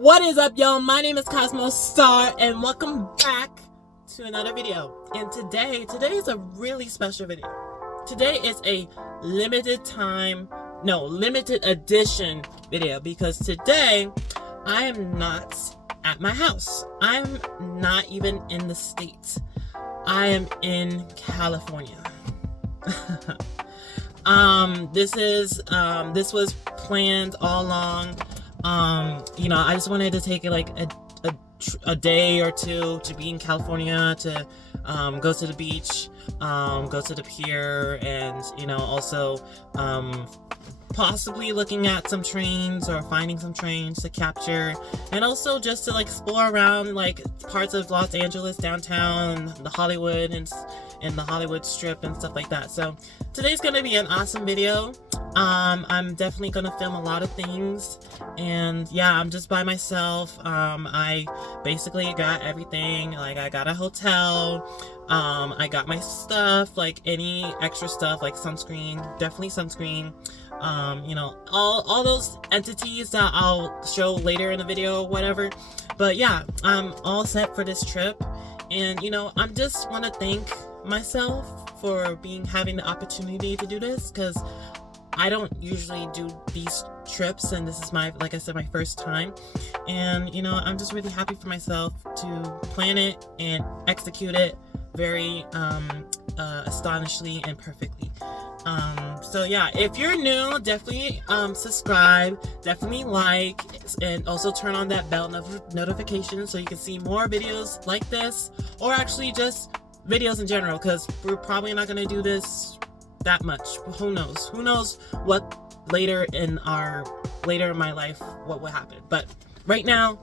What is up, y'all? My name is Cosmo Star, and welcome back to another video. And today is a really special video. Today is a limited edition video because today I am not at my house. I'm not even in the States. I am in California. This was planned all along. I just wanted to take like a day or two to be in California, to go to the beach, go to the pier, and also possibly looking at some trains or finding some trains to capture, and also just to like explore around like parts of Los Angeles downtown, the Hollywood and the Hollywood Strip and stuff like that. So today's gonna be an awesome video. I'm definitely gonna film a lot of things, and yeah, I'm just by myself. I basically got everything. Like, I got a hotel, I got my stuff, like any extra stuff like sunscreen, definitely sunscreen, all those entities that I'll show later in the video or whatever. But yeah, I'm all set for this trip, and I'm just want to thank myself for having the opportunity to do this, because I don't usually do these trips, and this is like I said, my first time. And I'm just really happy for myself to plan it and execute it very astonishingly and perfectly. So yeah, if you're new, definitely subscribe, definitely like, and also turn on that bell notification so you can see more videos like this, or actually just videos in general, because we're probably not going to do this that much. Who knows what later in my life what will happen. But right now,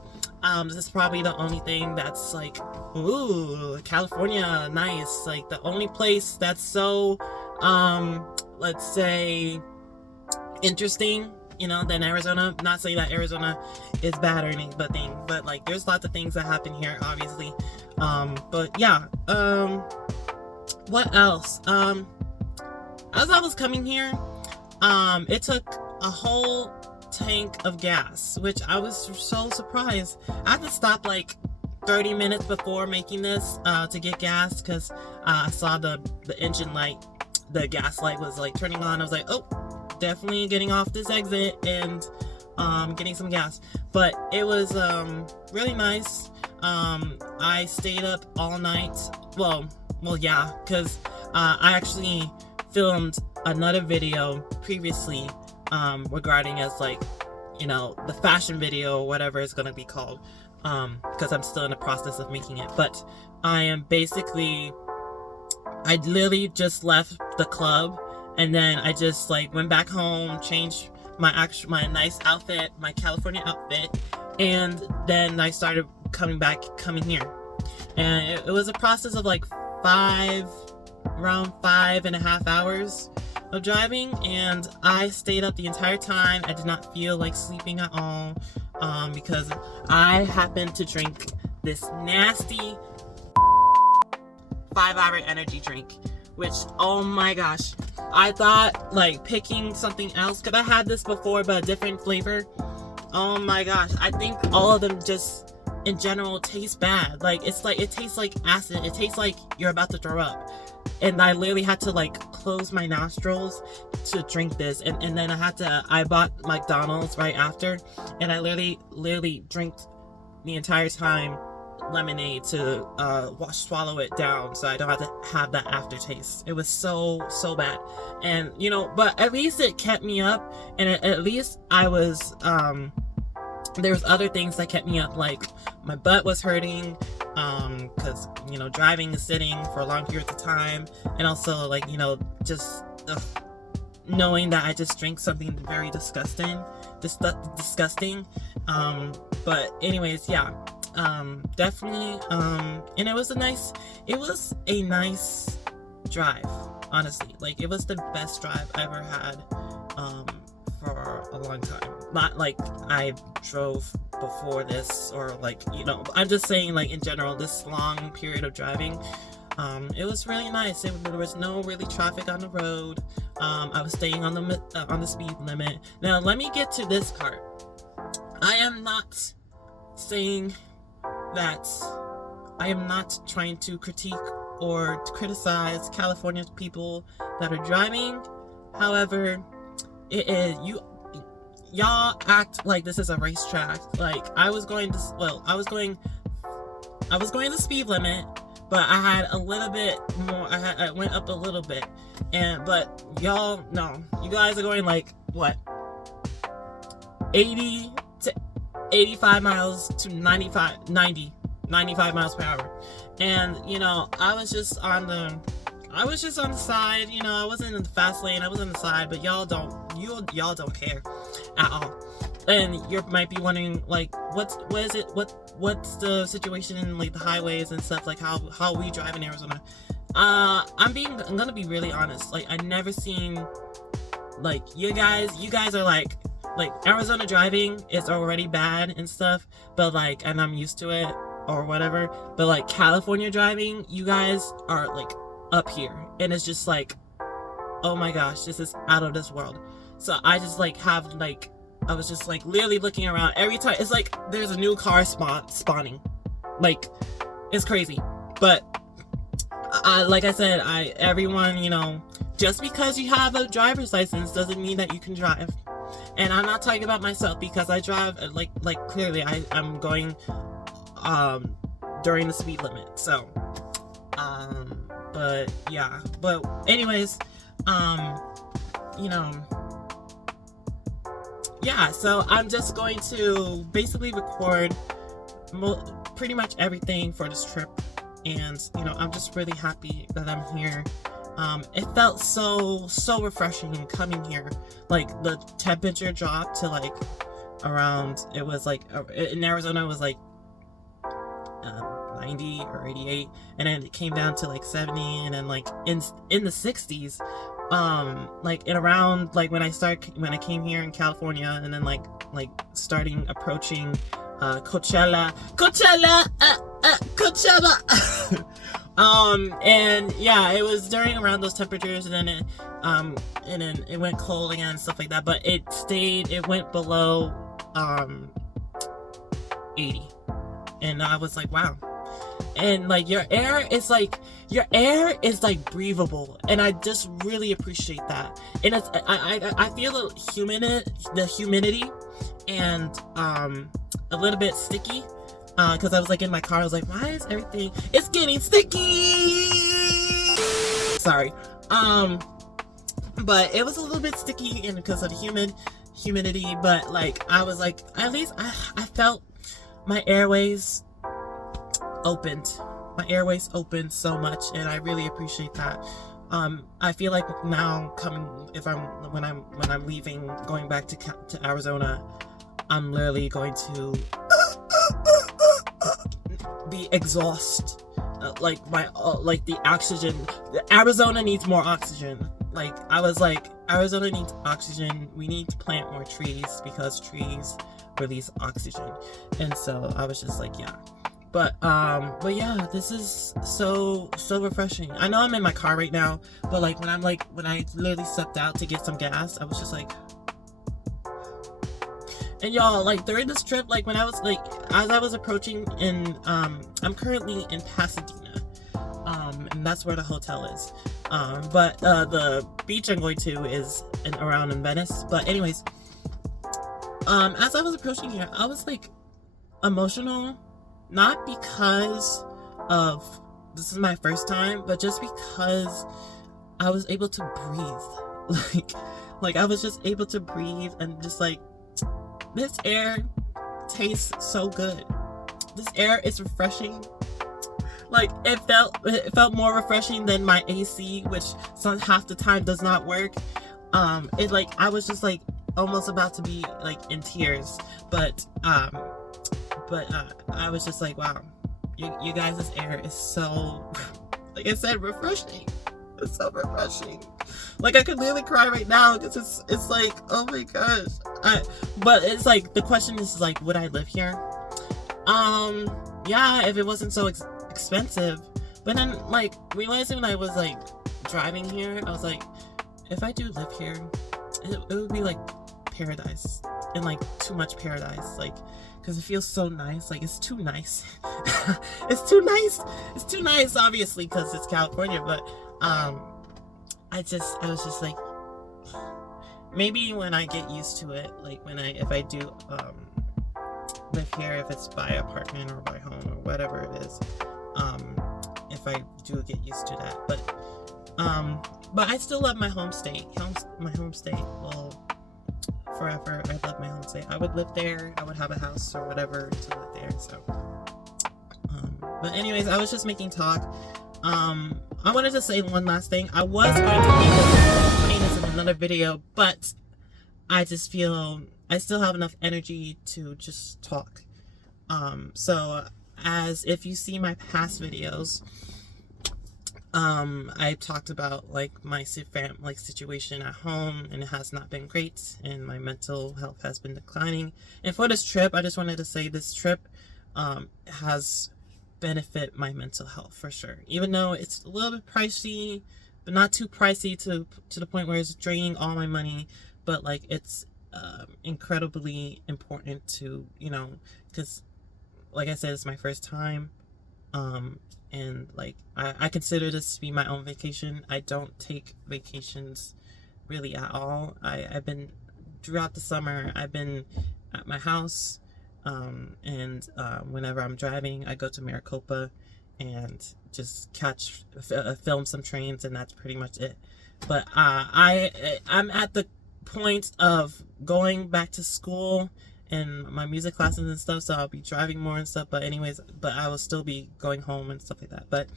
this is probably the only thing that's like, ooh, California, nice. Like the only place that's so let's say interesting, than Arizona. Not saying that Arizona is bad or anything, but like there's lots of things that happen here, obviously. But yeah, what else? As I was coming here, it took a whole tank of gas, which I was so surprised. I had to stop like 30 minutes before making this to get gas, because I saw the engine light, the gas light was like turning on. I was like, oh, definitely getting off this exit and getting some gas. But it was really nice. I stayed up all night. Well, yeah, because I actually filmed another video previously regarding as like the fashion video or whatever it's gonna be called, because I'm still in the process of making it. But I literally just left the club, and then I just like went back home, changed my nice outfit, my California outfit, and then I started coming here. And it was a process of like around 5.5 hours of driving, and I stayed up the entire time. I did not feel like sleeping at all, because I happened to drink this nasty 5-hour energy drink, which, oh my gosh, I thought like picking something else, because I had this before but a different flavor. Oh my gosh, I think all of them just in general taste bad. Like it tastes like acid. It tastes like you're about to throw up. And I literally had to like close my nostrils to drink this, and then I bought McDonald's right after, and I literally drank the entire time lemonade to swallow it down so I don't have to have that aftertaste. It was so bad. And but at least it kept me up, and at least I was there was other things that kept me up, like my butt was hurting, because driving and sitting for long periods of time, and also like just knowing that I just drank something very disgusting. But anyways, yeah, definitely, and it was a nice drive, honestly. Like, it was the best drive I ever had for a long time. Not like I drove before this, or like I'm just saying, like, in general, this long period of driving, it was really nice. There was no really traffic on the road. I was staying on the speed limit. Now let me get to this part. I am not saying that I am not trying to critique or to criticize California people that are driving. However, it is y'all act like this is a racetrack. Like I was going the speed limit, but I had a little bit more. I went up a little bit, but y'all, no, you guys are going like what, 80 to 85 miles to 95 miles per hour. And you know, I was just on the side. You know, I wasn't in the fast lane. I was on the side, but y'all don't care at all. And you might be wondering, like, what's the situation in like the highways and stuff, like how we drive in Arizona. I'm gonna be really honest. Like, I never seen, like, you guys are like Arizona driving is already bad and stuff, but like, and I'm used to it or whatever, but like California driving, you guys are like up here, and it's just like, oh my gosh, this is out of this world. So I just like I was just like literally looking around every time. It's like there's a new car spawning. Like, it's crazy. But like I said, everyone, you know, just because you have a driver's license doesn't mean that you can drive. And I'm not talking about myself, because I drive like clearly I'm going during the speed limit. So but yeah, but anyways, you know, yeah, so I'm just going to basically record pretty much everything for this trip. And you know, I'm just really happy that I'm here. It felt so refreshing coming here. Like, the temperature dropped to like around, it was like in Arizona it was like 90 or 88, and then it came down to like 70, and then like in the 60s, like in around like when I came here in California, and then like approaching Coachella. And yeah, it was during around those temperatures, and then it went cold again and stuff like that, but it went below 80, and I was like, wow. And like your air is like breathable, and I just really appreciate that. And it's I feel the humidity and a little bit sticky, because I was like in my car, I was like, why is everything, it's getting sticky, sorry, but it was a little bit sticky, and because of the humidity, but like I was like, at least I felt my airways opened so much, and I really appreciate that. I feel like now when I'm leaving, going back to Arizona, I'm literally going to be exhausted. Like the oxygen. Arizona needs more oxygen. Like, I was like, Arizona needs oxygen. We need to plant more trees, because trees release oxygen. And so I was just like, yeah. But yeah, this is so refreshing. I know I'm in my car right now, but like when I literally stepped out to get some gas, I was just like, and y'all, like during this trip, like when I was like, as I was approaching I'm currently in Pasadena, and that's where the hotel is, but the beach I'm going to is around in Venice. But anyways, as I was approaching here, I was like emotional. Not because of this is my first time, but just because I was able to breathe. Like I was just able to breathe, and just like, this air tastes so good. This air is refreshing. Like it felt more refreshing than my AC, which half the time does not work. It like, I was just like almost about to be like in tears, but I was just like, wow, you guys' air is so, like I said, refreshing. It's so refreshing. Like, I could literally cry right now, because it's like, oh my gosh. But it's like, the question is like, would I live here? Yeah, if it wasn't so expensive. But then, like, realizing when I was like driving here, I was like, if I do live here, it would be like paradise. in like too much paradise, like, because it feels so nice. Like, it's too nice. It's too nice. It's too nice, obviously, because it's California. But I was just like, maybe when I get used to it, like if I do live here, if it's by apartment or by home or whatever it is, if I do get used to that. But I still love my home state. My home state will forever. I love my home state. I would live there. I would have a house or whatever to live there. So, but anyways, I was just making talk. I wanted to say one last thing. I was going to explain this in another video, but I just feel I still have enough energy to just talk. So as if you see my past videos, I talked about like my situation at home, and it has not been great, and my mental health has been declining. And for this trip, I just wanted to say this trip has benefit my mental health for sure. Even though it's a little bit pricey, but not too pricey to the point where it's draining all my money. But like it's incredibly important to, because like I said, it's my first time. And like I consider this to be my own vacation. I don't take vacations really at all. I've been throughout the summer, I've been at my house, and whenever I'm driving, I go to Maricopa and just film some trains, and that's pretty much it. But I'm at the point of going back to school and my music classes and stuff, so I'll be driving more and stuff. But anyways, I will still be going home and stuff like that. But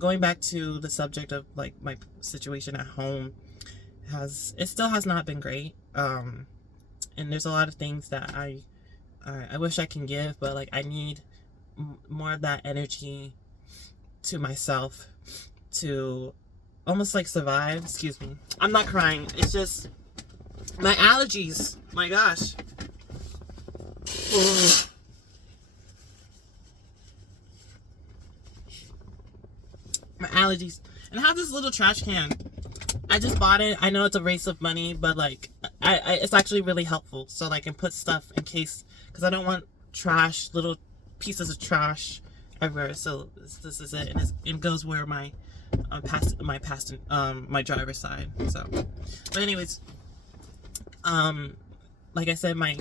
going back to the subject of like my situation at home, it still has not been great. And there's a lot of things that I wish I can give, but like I need more of that energy to myself to almost like survive. Excuse me, I'm not crying, it's just my allergies. My gosh. My allergies. And I have this little trash can. I just bought it. I know it's a waste of money, but like it's actually really helpful. So like I can put stuff in case, because I don't want little pieces of trash everywhere. So this is it, and it goes where my driver's side. So, but anyways, like I said, my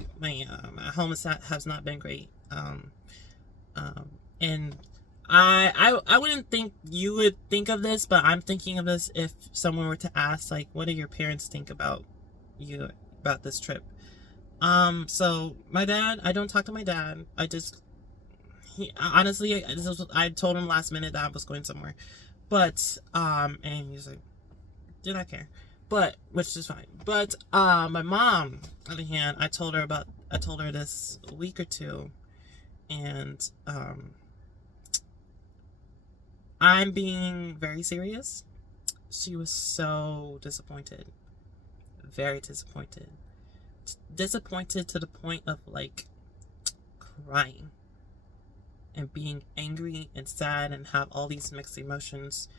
home has not been great. And I wouldn't think you would think of this, but I'm thinking of this if someone were to ask, like, what do your parents think about this trip? So my dad, I don't talk to my dad. Honestly, I told him last minute that I was going somewhere, but and he's like, did I care? But which is fine. But my mom, on the other hand, I told her this a week or two, and I'm being very serious. She was so disappointed, very disappointed, disappointed to the point of like crying and being angry and sad and have all these mixed emotions.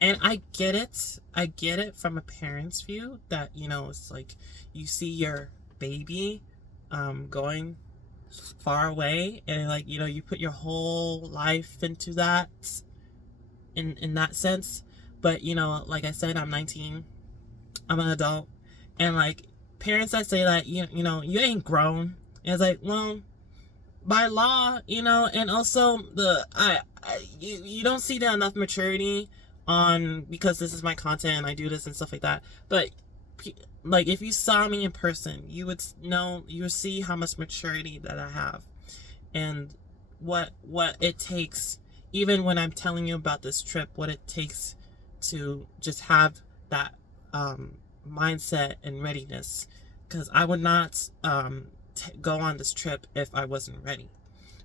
And I get it from a parent's view that, it's like you see your baby going far away, and like, you put your whole life into that in that sense. But, like I said, I'm 19, I'm an adult, and like parents that say that, you ain't grown. And it's like, well, by law, and also you don't see that enough maturity because this is my content and I do this and stuff like that. But like if you saw me in person, you would see how much maturity that I have, and what it takes, even when I'm telling you about this trip, what it takes to just have that mindset and readiness, because I would not go on this trip if I wasn't ready.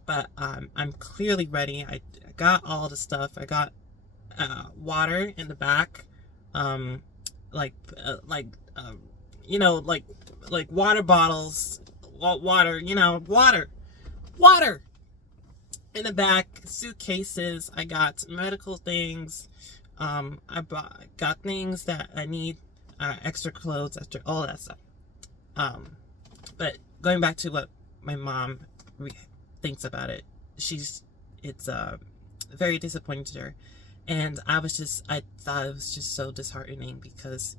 But I'm clearly ready. I got all the stuff. I got water in the back, like water bottles, water in the back, suitcases. I got medical things. I got things that I need, extra clothes, extra all that stuff. But going back to what my mom thinks about it, it's very disappointing to her. And I thought it was just so disheartening because,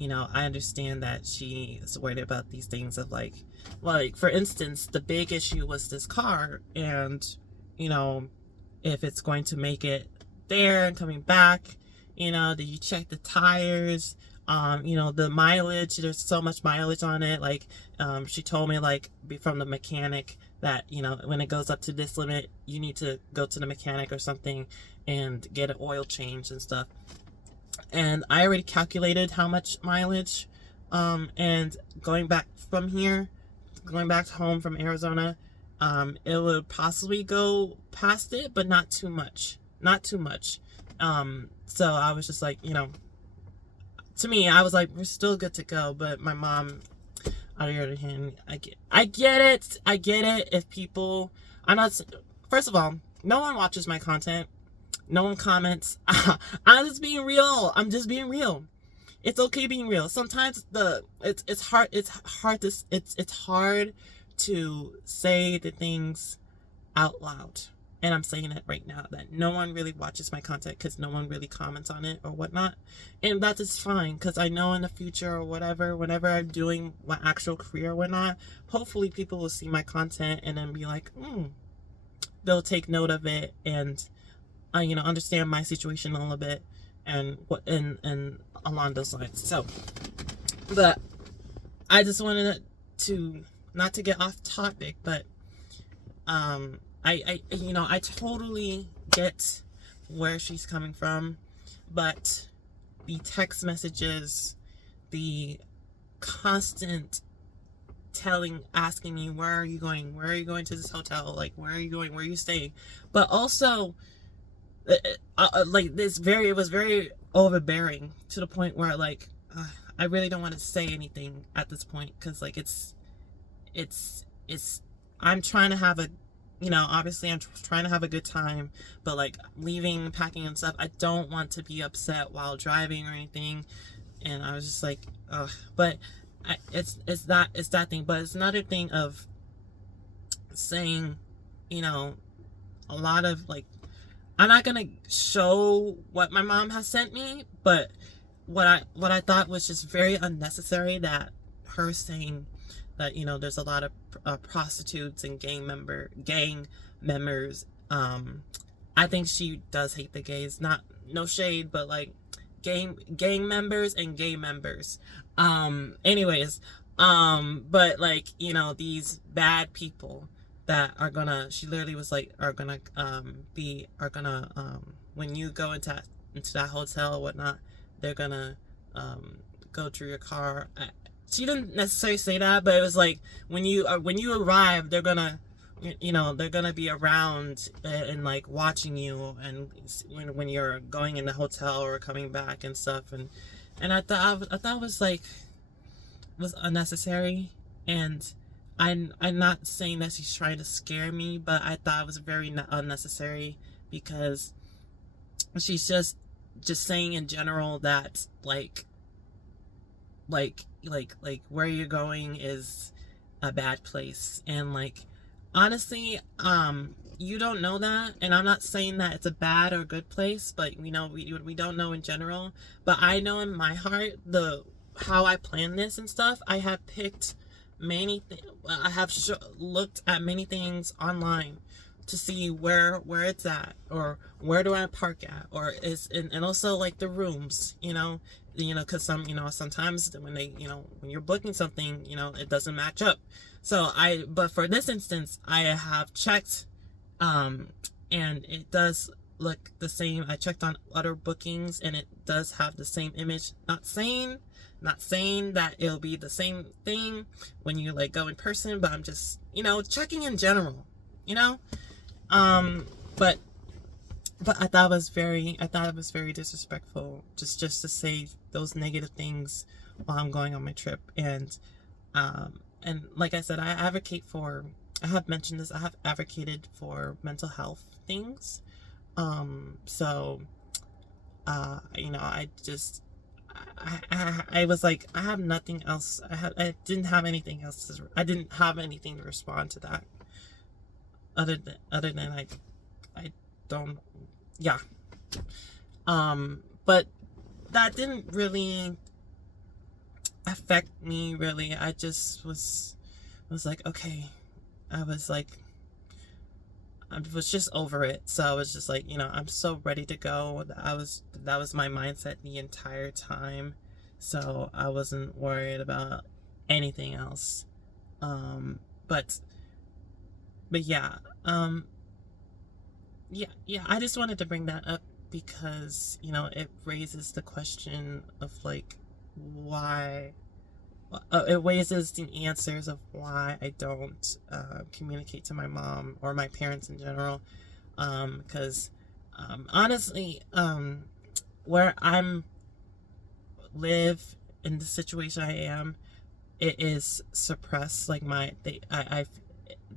I understand that she is worried about these things of like, for instance, the big issue was this car, and, if it's going to make it there and coming back, do you check the tires? The mileage, there's so much mileage on it. Like, she told me, like, from the mechanic that, when it goes up to this limit, you need to go to the mechanic or something and get an oil change and stuff. And I already calculated how much mileage, and going back home from Arizona, it would possibly go past it, but not too much. So I was just like, to me, I was like, we're still good to go. But my mom, on the other hand, I get it. If people, first of all, no one watches my content. No one comments. I'm just being real. It's okay being real. Sometimes it's hard to say the things out loud. And I'm saying it right now, that no one really watches my content because no one really comments on it or whatnot. And that is fine, because I know in the future or whatever, whenever I'm doing my actual career or whatnot, hopefully people will see my content and then be like, they'll take note of it and, understand my situation a little bit and along those lines. So, but I just wanted to, not to get off topic, but, I totally get where she's coming from, but the text messages, the constant asking me, where are you going? Where are you going to this hotel? Like, where are you going? Where are you staying? But also, it was very overbearing to the point where, like, I really don't want to say anything at this point, because, like, I'm trying to have obviously I'm trying to have a good time, but like leaving, packing and stuff, I don't want to be upset while driving or anything. And I was just like, ugh. But it's that thing. But it's another thing of saying, a lot of, like, I'm not gonna show what my mom has sent me, but what I thought was just very unnecessary, that her saying that, there's a lot of prostitutes and gang members. I think she does hate the gays. No shade, but like gang members and gay members. Anyways, but like, these bad people that are gonna, she literally was like, are gonna when you go into that hotel or whatnot, they're gonna go through your car. She didn't necessarily say that, but it was like, when you arrive, they're gonna, they're gonna be around and like watching you, and when you're going in the hotel or coming back and stuff, and I thought it was unnecessary. And I'm not saying that she's trying to scare me, but I thought it was very unnecessary, because she's just saying in general that like where you're going is a bad place. And like, honestly, you don't know that, and I'm not saying that it's a bad or good place, but we don't know in general. But I know in my heart, how I plan this and stuff, I have picked I have looked at many things online to see where it's at, or where do I park at, or and also like the rooms, because sometimes when when you're booking something, it doesn't match up. So but for this instance, I have checked, and it does look the same. I checked on other bookings, and it does have the same image. Not saying that it'll be the same thing when you like go in person, but I'm just, checking in general, but I thought it was very disrespectful just to say those negative things while I'm going on my trip. And like I said, I have mentioned this, I have advocated for mental health things. So, I was like, I have nothing else. I didn't have anything else. I didn't have anything to respond to that. Other than I don't, yeah. But that didn't really affect me really. I just was like, okay. I was just over it. So I was just like, I'm so ready to go. That was my mindset the entire time. So I wasn't worried about anything else. But yeah. Yeah, I just wanted to bring that up because, it raises the question of like why it raises the answers of why I don't communicate to my mom or my parents in general. Because honestly, where I'm live in the situation I am, it is suppressed. Like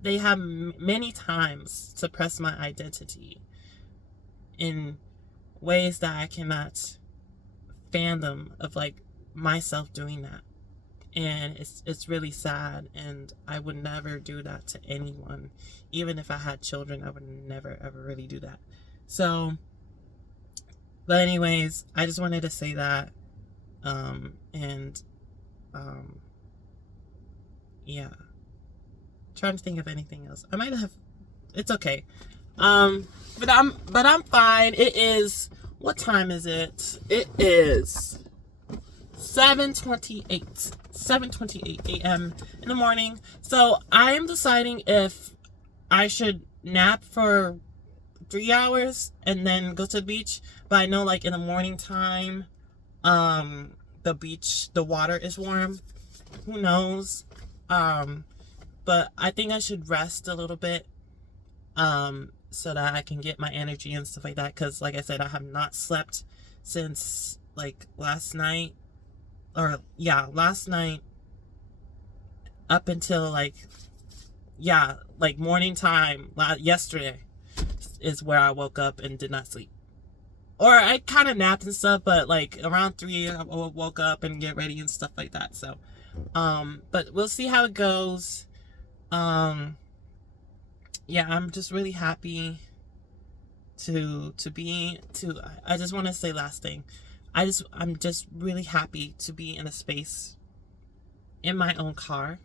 they have many times suppressed my identity in ways that I cannot fathom of like myself doing that. And it's really sad, and I would never do that to anyone. Even if I had children, I would never ever really do that. So, but anyways, I just wanted to say that. Yeah. Trying to think of anything else. I might have. It's okay. But I'm fine. It is. What time is it? It is 7:28 a.m. in the morning. So I am deciding if I should nap for 3 hours and then go to the beach. But I know like in the morning time, the beach, the water is warm. Who knows? But I think I should rest a little bit, so that I can get my energy and stuff like that. Cause like I said, I have not slept since like last night up until like morning time yesterday is where I woke up and did not sleep. Or I kind of napped and stuff, but like around 3 I woke up and get ready and stuff like that. So, but we'll see how it goes. Yeah, I'm just really happy I just want to say last thing. I'm just really happy to be in a space in my own car,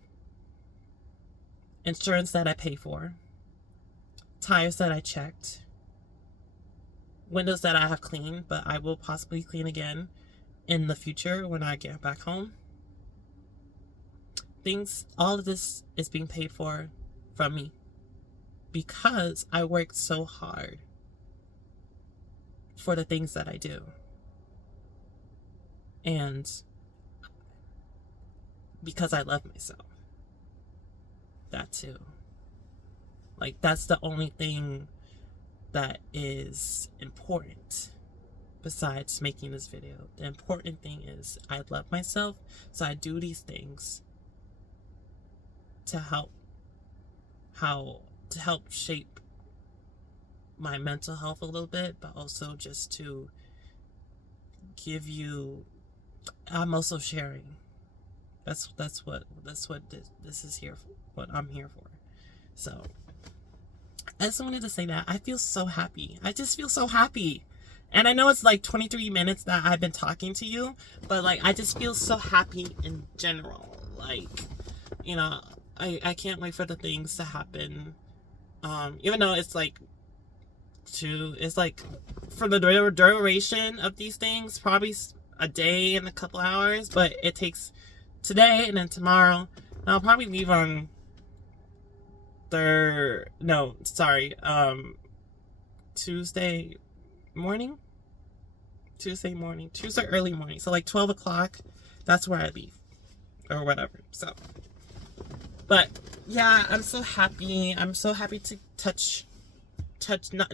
insurance that I pay for, tires that I checked, windows that I have cleaned, but I will possibly clean again in the future when I get back home. All of this is being paid for from me because I worked so hard for the things that I do. And because I love myself. That too. Like, that's the only thing that is important besides making this video. The important thing is I love myself, so I do these things to help shape my mental health a little bit, but also just to give you. I'm also sharing. That's what this is here for. What I'm here for. So I just wanted to say that I feel so happy. I just feel so happy. And I know it's like 23 minutes that I've been talking to you, but like I just feel so happy in general. Like, I can't wait for the things to happen. Even though it's like for the duration of these things, probably a day and a couple hours, but it takes today and then tomorrow. And I'll probably leave on Tuesday early morning. So like 12 o'clock, that's where I leave or whatever. So, but yeah, I'm so happy. I'm so happy to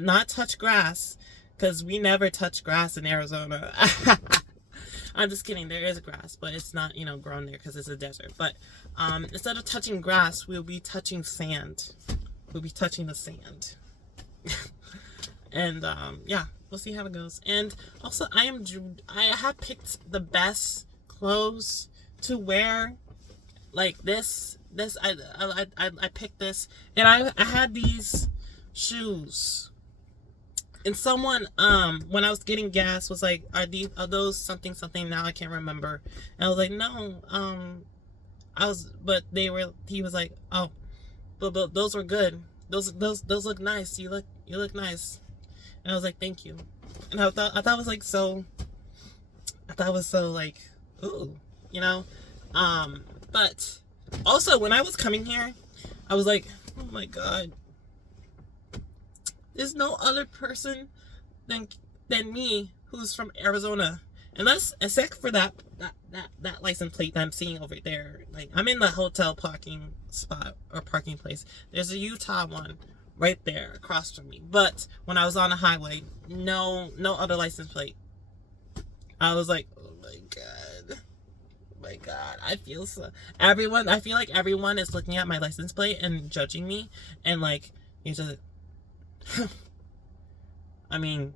not touch grass, because we never touch grass in Arizona. I'm just kidding. There is grass, but it's not, grown there because it's a desert. But instead of touching grass, we'll be touching sand. We'll be touching the sand. And yeah, we'll see how it goes. And also, I have picked the best clothes to wear. Like I picked this, and I had these shoes. And someone, when I was getting gas, was like, are those something? Now I can't remember. And I was like, no, he was like, oh, but those were good. Those look nice. You look nice. And I was like, thank you. And I thought it was like so, like, ooh, you know? But also when I was coming here, I was like, oh my God. There's no other person than me who's from Arizona. Unless, except for that license plate that I'm seeing over there. Like, I'm in the hotel parking spot or parking place. There's a Utah one right there across from me. But when I was on the highway, no other license plate. I was like, oh my God. Oh my God. I feel like everyone is looking at my license plate and judging me. And like, you just... I mean,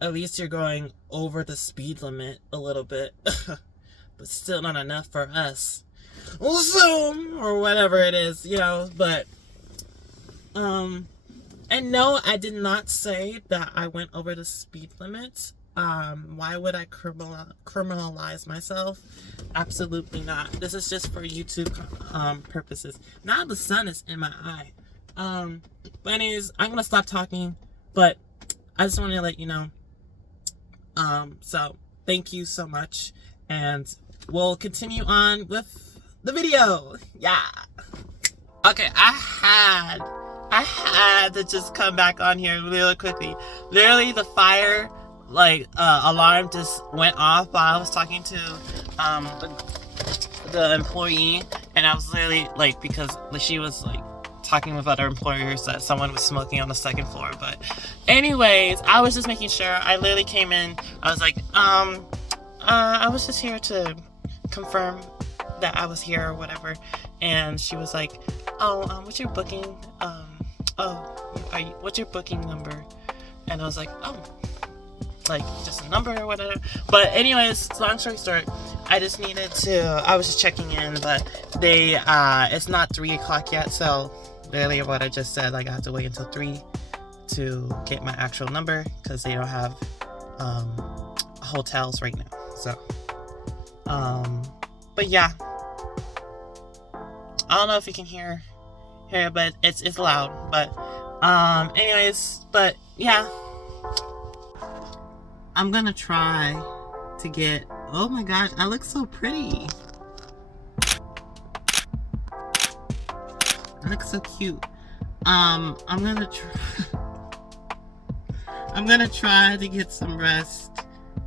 at least you're going over the speed limit a little bit, but still not enough for us. Zoom or whatever it is, you know. But and no, I did not say that I went over the speed limit. Why would I criminalize myself? Absolutely not. This is just for YouTube purposes. Now the sun is in my eye. But anyways, I'm gonna stop talking, but I just want to let you know. So thank you so much, and we'll continue on with the video. Yeah. Okay, I had to just come back on here really quickly. Literally, the fire alarm just went off while I was talking to the employee, and I was literally like, because she was like talking with other employers that someone was smoking on the second floor. But anyways, I was just making sure. I literally came in, I was like, I was just here to confirm that I was here or whatever. And she was like, what's your booking what's your booking number? And I was like, oh, like just a number or whatever. But anyways, long story short, I was just checking in, but it's not 3 o'clock yet, so literally what I just said, like I have to wait until 3 to get my actual number, because they don't have hotels right now. So but yeah, I don't know if you can hear, but it's loud. But anyways, but yeah, I'm gonna try to get, oh my gosh, I look so pretty. I look so cute. I'm gonna try to get some rest,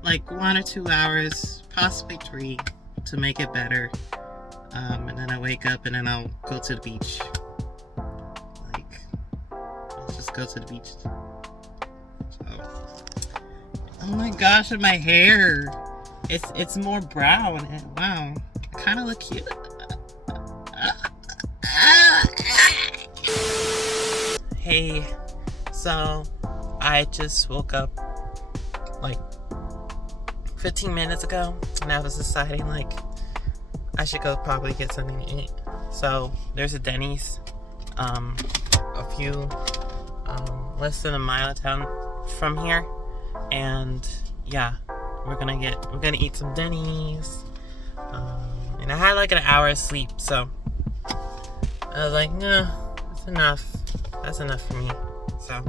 like 1 or 2 hours, possibly 3, to make it better. And then I wake up and then I'll go to the beach. Like, I'll just go to the beach. So, oh my gosh, and my hair, it's more brown, and wow, I kind of look cute. Hey, so I just woke up like 15 minutes ago, and I was deciding like I should go probably get something to eat. So there's a Denny's a few less than a mile down from here, and yeah, we're gonna eat some Denny's. And I had like an hour of sleep, so I was like, nah, that's enough. That's enough for me. So,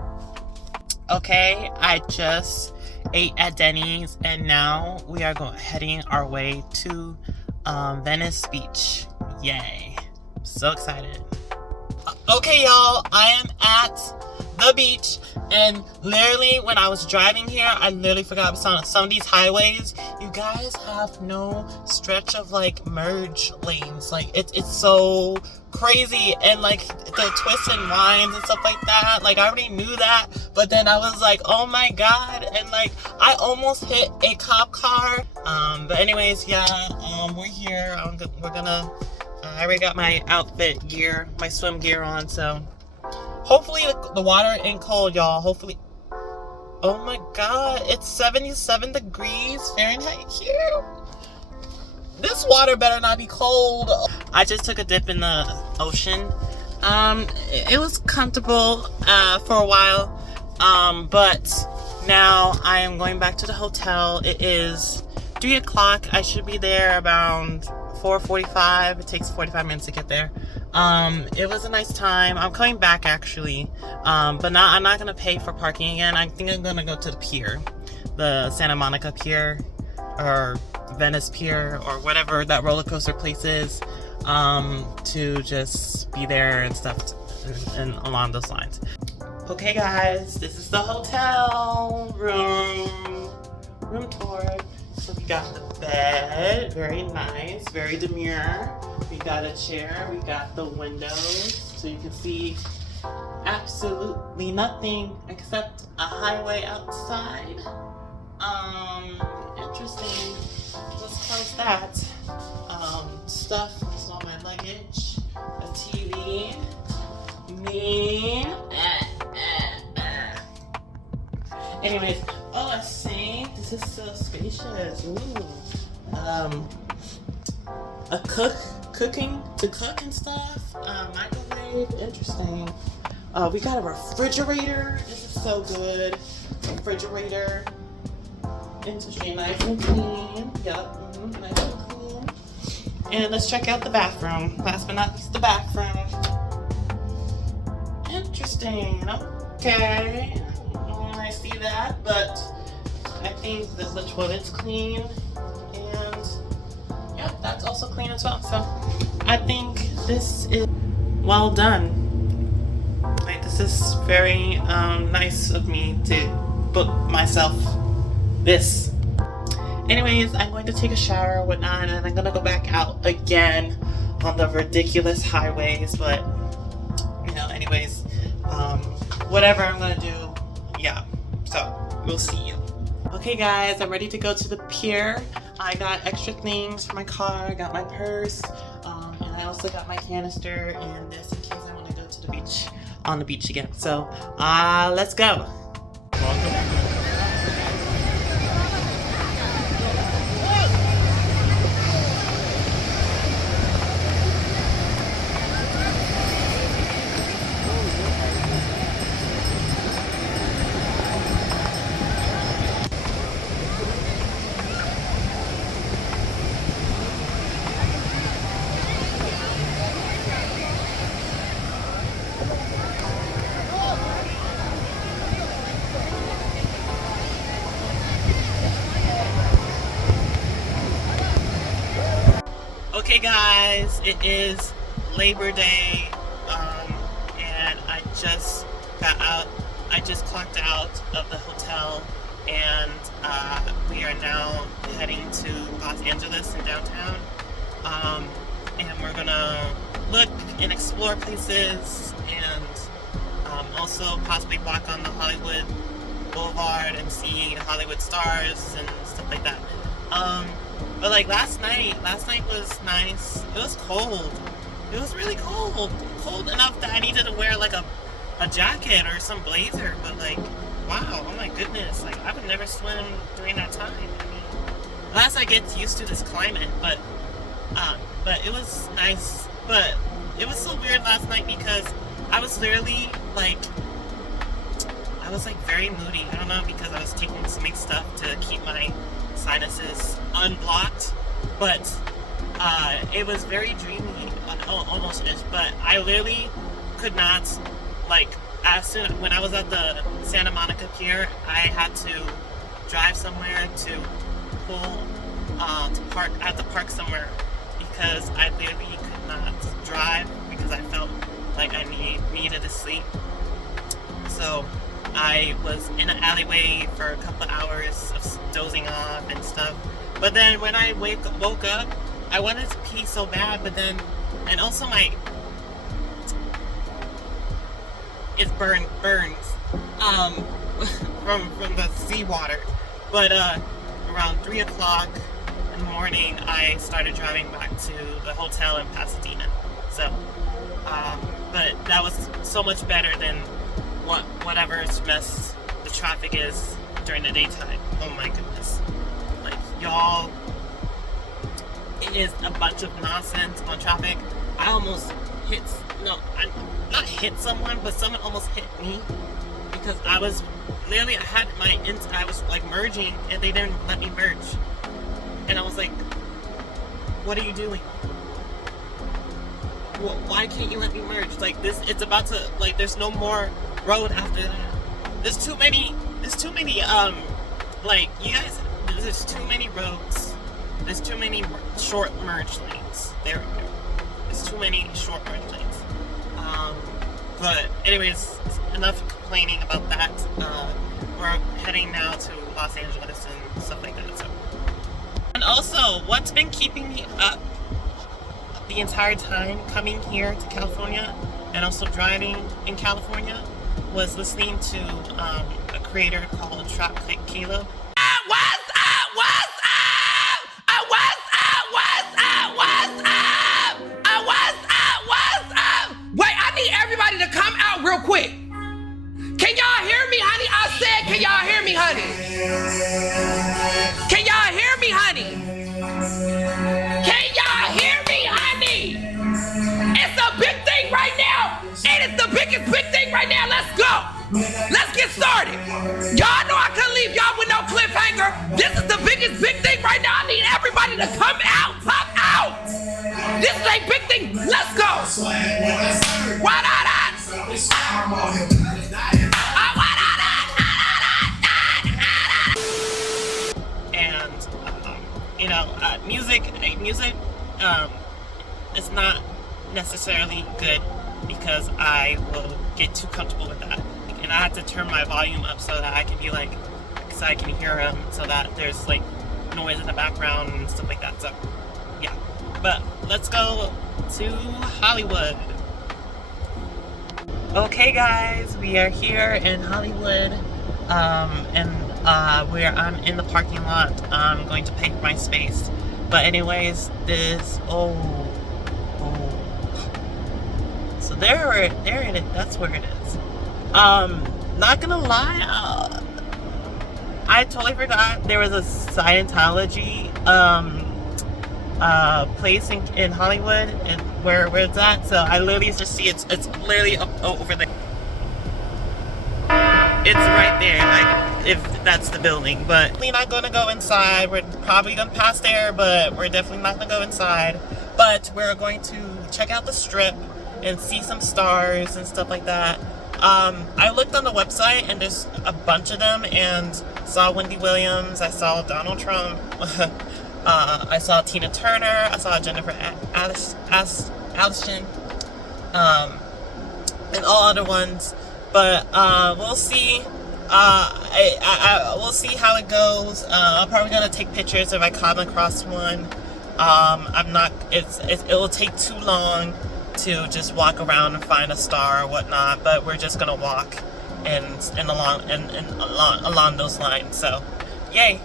okay, I just ate at Denny's, and now we are heading our way to Venice Beach. Yay. So excited. Okay, y'all, I am at the beach, and literally when I was driving here, I literally forgot some of these highways, you guys have no stretch of like merge lanes. Like it's so crazy, and like the twists and winds and stuff like that. Like I already knew that, but then I was like, oh my god, and like I almost hit a cop car. But anyways, yeah, we're here. We're gonna I already got my outfit gear, my swim gear on, so hopefully the water ain't cold, y'all. Hopefully Oh my god, it's 77 degrees Fahrenheit here. This water better not be cold. I just took a dip in the ocean. It was comfortable for a while, but now I am going back to the hotel. It is 3 o'clock. I should be there around 4:45. It takes 45 minutes to get there. It was a nice time. I'm coming back actually, but I'm not gonna pay for parking again. I think I'm gonna go to the pier, the Santa Monica Pier, or Venice Pier, or whatever that roller coaster place is, to just be there and stuff, and along those lines. Okay guys, this is the hotel room tour. So we got the bed, very nice, very demure. We got a chair, we got the windows, so you can see absolutely nothing except a highway outside. Interesting. Let's close that. Stuff is on my luggage, a TV, me. Anyways, oh, let's see. This is so spacious. Ooh. A cooking to cook and stuff. Microwave, interesting. We got a refrigerator. This is so good. Refrigerator. Interesting, nice and clean. Yep, nice and clean. And let's check out the bathroom. Last but not least, the bathroom. Interesting. Okay. I see that, but I think that the toilet's clean, and yeah, that's also clean as well. So I think this is well done. Like, this is very nice of me to book myself this. Anyways, I'm going to take a shower or whatnot, and I'm gonna go back out again on the ridiculous highways, but you know, anyways, whatever I'm gonna do, yeah, so we'll see you. Okay guys, I'm ready to go to the pier. I got extra things for my car. I got my purse, and I also got my canister and this in case I want to go to the beach, on the beach again. So let's go. Okay guys, it is Labor Day, and I just got out, I just clocked out of the hotel, and we are now heading to Los Angeles in downtown, and we're gonna look and explore places, and also possibly walk on the Hollywood Boulevard and see Hollywood stars and stuff like that. But like last night was nice. It was cold. It was really cold. Cold enough that I needed to wear like a jacket or some blazer, but like, wow, oh my goodness. Like, I would never swim during that time. I mean, unless I get used to this climate, but it was nice. But it was so weird last night because I was literally like, I was like very moody. I don't know, because I was taking some stuff to keep my sinuses unblocked, but it was very dreamy, almost ish, but I literally could not, like, as soon when I was at the Santa Monica Pier, I had to drive somewhere to pull to park at the park somewhere, because I literally could not drive because I felt like I needed to sleep. So I was in an alleyway for a couple of hours of dozing off and stuff. But then when I woke up, I wanted to pee so bad, but then, and also it burns from the seawater. But around 3 o'clock in the morning, I started driving back to the hotel in Pasadena. So, but that was so much better than whatever mess the traffic is during the daytime. Oh my goodness. Like, y'all, it is a bunch of nonsense on traffic. I almost I not hit someone, but someone almost hit me because I was literally, I was like merging and they didn't let me merge. And I was like, what are you doing? Well, why can't you let me merge? Like this, it's about to, like, there's no more road after that. There's too many, like, you guys, there's too many roads. There's too many short merge lanes. There's too many short merge lanes. But anyways, enough complaining about that. We're heading now to Los Angeles and stuff like that. So, and also, what's been keeping me up the entire time coming here to California and also driving in California was listening to a creator called Trap Caleb. Wait, I need everybody to come out real quick. Can y'all hear me, honey? I said, can y'all hear me, honey? Can y'all hear me, honey? Can y'all hear me, honey? It's a big thing right now. And it's the biggest big thing right now. Let's go. Let's get started. Y'all know I couldn't leave y'all with no cliffhanger. This is the biggest big thing right now. I need everybody to come out. Come out. This is a big thing. Let's go. Why not? And music is not necessarily good because I will get too comfortable with that, and I have to turn my volume up so that I can hear him, so that there's like noise in the background and stuff like that. So yeah, but let's go to Hollywood. Okay guys, we are here in Hollywood, and where I'm in the parking lot. I'm going to pay for my space, but anyways, so there it is. That's where it is. Not gonna lie, I totally forgot there was a Scientology place in Hollywood, and where it's at. So I literally just see it's literally up over there. It's right there, like, if that's the building. But we're not gonna go inside. We're probably gonna pass there, but we're definitely not gonna go inside. But we're going to check out the strip and see some stars and stuff like that. I looked on the website and there's a bunch of them, and saw Wendy Williams, I saw Donald Trump, I saw Tina Turner, I saw Jennifer Aniston, and all other ones. But we'll see. We'll see how it goes. I'm probably gonna take pictures if I come across one. It will take too long to just walk around and find a star or whatnot, but we're just gonna walk and along those lines. So, yay!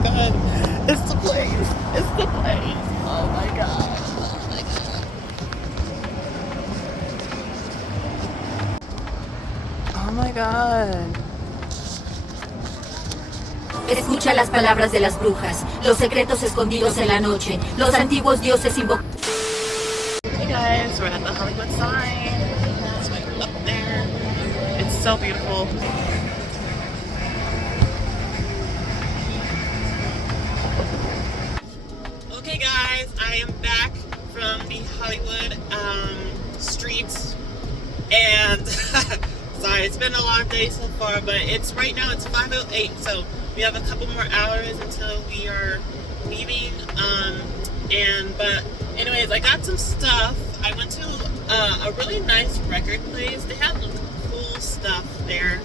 my god. It's the place. It's the place. Oh my god. Oh my god. Oh my god. Escucha las palabras de las brujas, los secretos escondidos en la noche, los antiguos dioses invocados. Hey guys, we're at the Hollywood sign. It's right up there. It's so beautiful. Okay guys, I am back from the Hollywood streets, and sorry, it's been a long day so far, but it's right now it's 5:08, so we have a couple more hours until we are leaving. But anyways, I got some stuff. I went to a really nice record place. They had cool stuff there.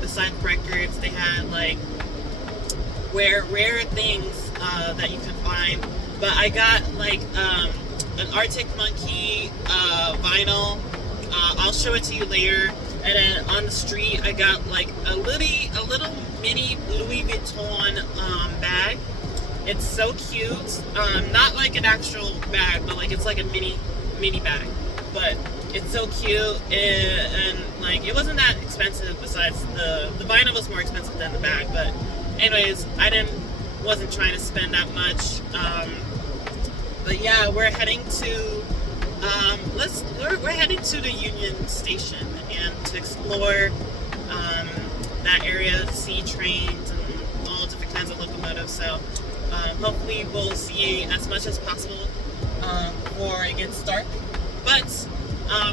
Besides records, they had like rare things that you can find. But I got like an Arctic Monkey vinyl. I'll show it to you later. And then on the street, I got like a little mini Louis Vuitton bag. It's so cute. Not like an actual bag, but like it's like a mini bag. But it's so cute, and like it wasn't that expensive. Besides the vinyl was more expensive than the bag. But anyways, wasn't trying to spend that much. But yeah, we're heading to we're heading to the Union Station and to explore that area, to see trains and all different kinds of locomotives. So hopefully we'll see as much as possible before it gets dark. But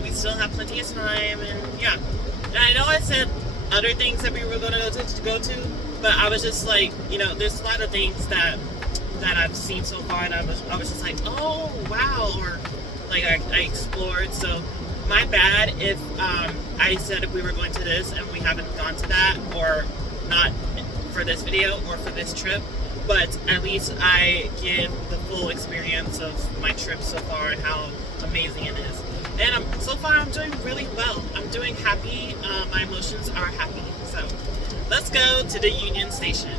we still have plenty of time, and yeah. And I know I said other things that we were going to go to, but I was just like, you know, there's a lot of things that I've seen so far, and I was just like, oh wow, or like I explored. So my bad if I said if we were going to this and we haven't gone to that, or not for this video or for this trip, but at least I give the full experience of my trip so far and how amazing it is. And so far I'm doing really well. I'm doing happy. My emotions are happy. So let's go to the Union Station.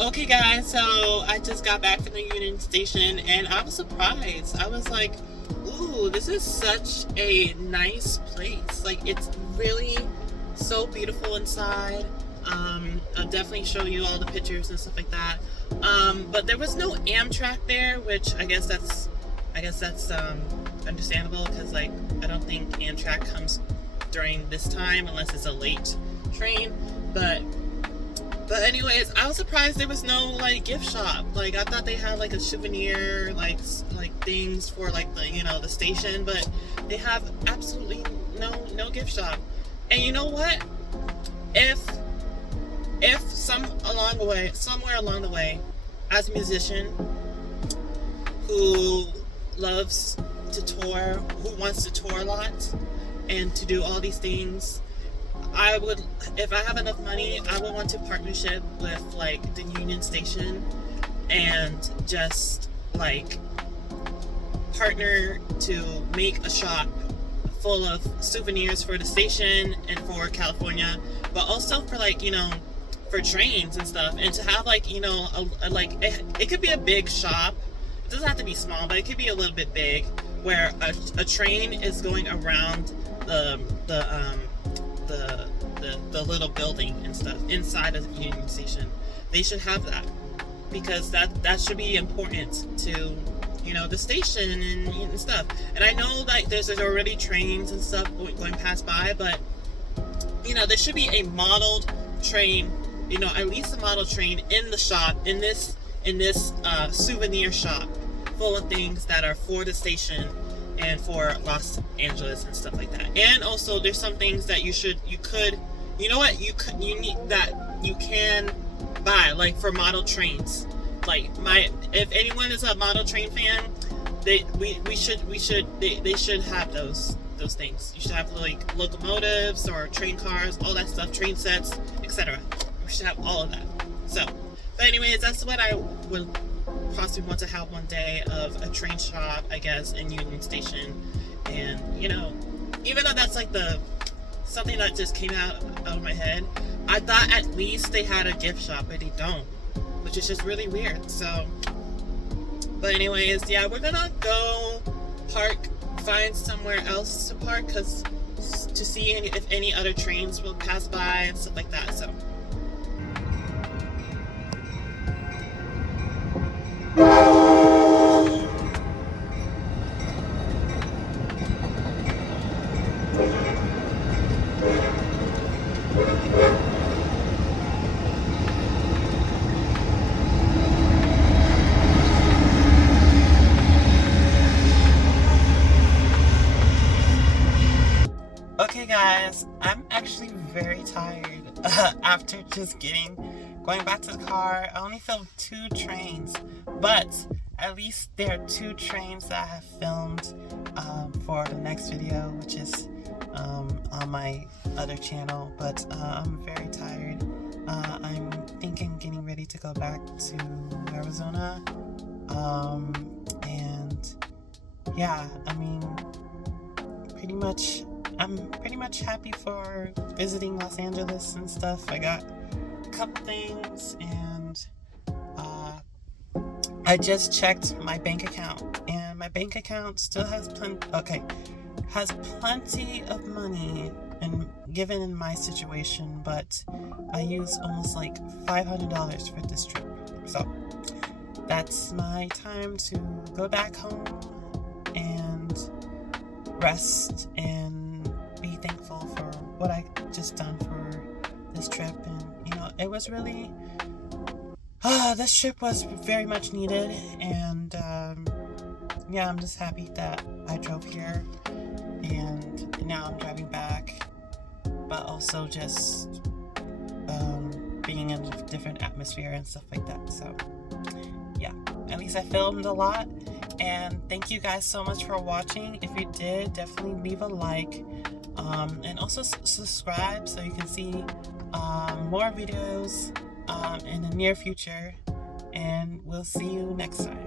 Okay guys, so I just got back from the Union Station and I was surprised. I was like, ooh, this is such a nice place. Like, it's really so beautiful inside. I'll definitely show you all the pictures and stuff like that. But there was no Amtrak there, which I guess that's understandable, because like I don't think Amtrak comes during this time unless it's a late train. But anyways, I was surprised there was no like gift shop. Like, I thought they had like a souvenir like things for like the, you know, the station, but they have absolutely no gift shop. And you know what? If somewhere along the way, as a musician who loves to tour, who wants to tour a lot and to do all these things, I would, if I have enough money, I would want to partnership with like the Union Station and just like partner to make a shop full of souvenirs for the station and for California, but also for like, you know, for trains and stuff, and to have like, you know, it could be a big shop. It doesn't have to be small, but it could be a little bit big, where a train is going around the the little building and stuff inside of Union Station. They should have that, because that should be important to, you know, the station and stuff. And I know like there's already trains and stuff going past by, but you know, there should be a modeled train, you know, at least a model train in the shop, in this souvenir shop, full of things that are for the station and for Los Angeles and stuff like that. And also there's some things that you can buy, like for model trains. Like if anyone is a model train fan, they should have those things. You should have like locomotives or train cars, all that stuff, train sets, etc. We should have all of that. So, but anyways, that's what I would possibly want to have one day, of a train shop, I guess, in Union Station. And you know, even though that's like something that just came out of my head, I thought at least they had a gift shop, but they don't, which is just really weird. So, but anyways, yeah, we're gonna go find somewhere else to park, to see if any other trains will pass by and stuff like that. So. Okay guys, I'm actually very tired after just going back to the car. I only filmed 2 trains, but at least there are 2 trains that I have filmed for the next video, which is on my other channel. But I'm very tired. I'm thinking getting ready to go back to Arizona, and yeah, I mean, I'm pretty much happy for visiting Los Angeles and stuff. I got a couple things, and I just checked my bank account, and my bank account still has plenty of money, and given in my situation, but I used almost like $500 for this trip. So that's my time to go back home and rest and be thankful for what I just done for this trip. And you know, it was really this trip was very much needed, and yeah, I'm just happy that I drove here, and now I'm driving back, but also just being in a different atmosphere and stuff like that. So yeah, at least I filmed a lot. And thank you guys so much for watching. If you did, definitely leave a like, and also subscribe so you can see more videos in the near future. And we'll see you next time.